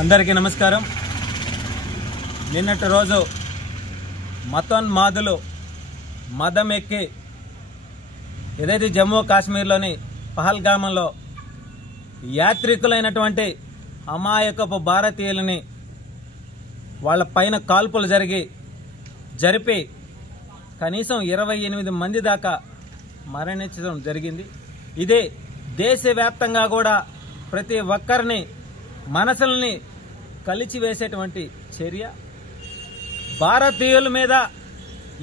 అందరికీ నమస్కారం. నిన్నటి రోజు మతోన్మాదులు మదం ఎక్కి ఏదైతే జమ్మూ కాశ్మీర్లోని పహల్గామంలో యాత్రికులైనటువంటి అమాయకపు భారతీయులని వాళ్ళ పైన కాల్పులు జరిపి కనీసం 28 మంది దాకా మరణించడం జరిగింది. ఇదే దేశవ్యాప్తంగా కూడా ప్రతి ఒక్కరిని మనసుల్ని కలిచివేసేటువంటి చర్య. భారతీయుల మీద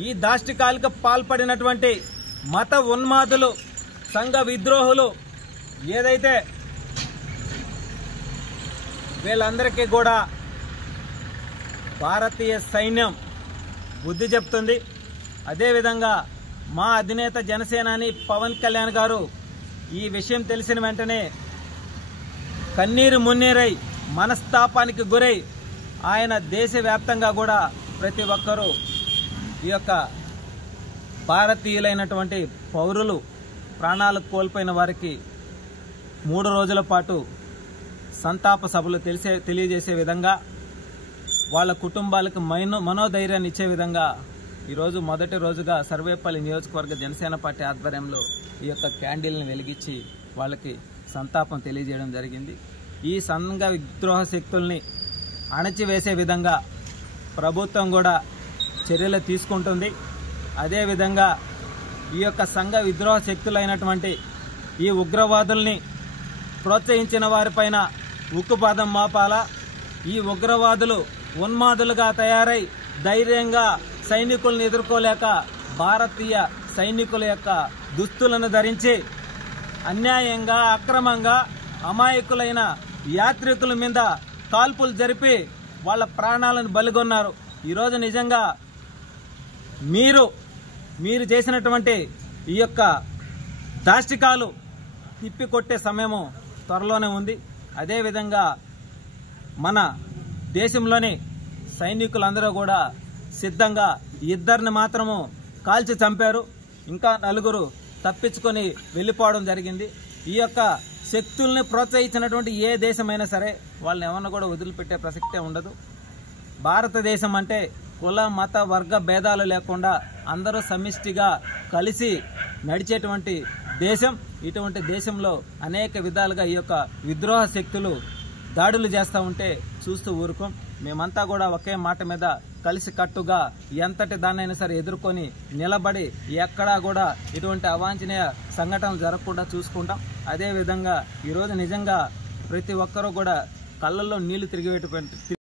ఈ దాష్టికాలకు పాల్పడినటువంటి మత ఉన్మాదులు, సంఘ విద్రోహులు ఏదైతే వీళ్ళందరికీ కూడా భారతీయ సైన్యం బుద్ధి చెప్తుంది. అదేవిధంగా మా అధినేత జనసేనాని పవన్ కళ్యాణ్ గారు ఈ విషయం తెలిసిన వెంటనే కన్నీరు మున్నీరై మనస్తాపానికి గురై ఆయన దేశవ్యాప్తంగా కూడా ప్రతి ఒక్కరూ ఈ యొక్క భారతీయులైనటువంటి పౌరులు ప్రాణాలు కోల్పోయిన వారికి 3 రోజుల పాటు సంతాప సభలు తెలియజేసే విధంగా వాళ్ళ కుటుంబాలకు మనోధైర్యాన్ని ఇచ్చే విధంగా ఈరోజు మొదటి రోజుగా సర్వేపల్లి నియోజకవర్గ జనసేన పార్టీ ఆధ్వర్యంలో ఈ యొక్క క్యాండిల్ని వెలిగించి వాళ్ళకి సంతాపం తెలియజేయడం జరిగింది. ఈ సంఘ విద్రోహ శక్తుల్ని అణచివేసే విధంగా ప్రభుత్వం కూడా చర్యలు తీసుకుంటుంది. అదేవిధంగా ఈ యొక్క సంఘ విద్రోహ శక్తులైనటువంటి ఈ ఉగ్రవాదుల్ని ప్రోత్సహించిన వారిపైన ఉక్కుపాదం మోపాలా. ఈ ఉగ్రవాదులు ఉన్మాదులుగా తయారై ధైర్యంగా సైనికులను ఎదుర్కోలేక భారతీయ సైనికుల యొక్క దుస్తులను ధరించి అన్యాయంగా అక్రమంగా అమాయకులైన యాత్రికుల మీద కాల్పులు జరిపి వాళ్ళ ప్రాణాలను బలిగొన్నారు. ఈరోజు నిజంగా మీరు చేసినటువంటి ఈ యొక్క దాష్టికాలు తిప్పికొట్టే సమయము త్వరలోనే ఉంది. అదేవిధంగా మన దేశంలోని సైనికులందరూ కూడా సిద్ధంగా 2 మాత్రము కాల్చి చంపారు. ఇంకా 4 తప్పించుకొని వెళ్ళిపోవడం జరిగింది. ఈ యొక్క శక్తుల్ని ప్రోత్సహించినటువంటి ఏ దేశమైనా సరే వాళ్ళని ఎవరిని కూడా వదిలిపెట్టే ప్రసక్తే ఉండదు. భారతదేశం అంటే కుల మత వర్గ భేదాలు లేకుండా అందరూ సమిష్టిగా కలిసి నడిచేటువంటి దేశం. ఇటువంటి దేశంలో అనేక విధాలుగా ఈ యొక్క విద్రోహ శక్తులు దాడులు చేస్తూ ఉంటే చూస్తూ ఊరుకోం. మేమంతా కూడా ఒకే మాట మీద కలిసి కట్టుగా ఎంతటి దాన్నైనా సరే ఎదుర్కొని నిలబడి ఎక్కడా కూడా ఇటువంటి అవాంఛనీయ సంఘటనలు జరగకుండా చూసుకుంటాం. అదేవిధంగా ఈరోజు నిజంగా ప్రతి ఒక్కరూ కూడా కళ్ళల్లో నీళ్లు తిరిగేటువంటి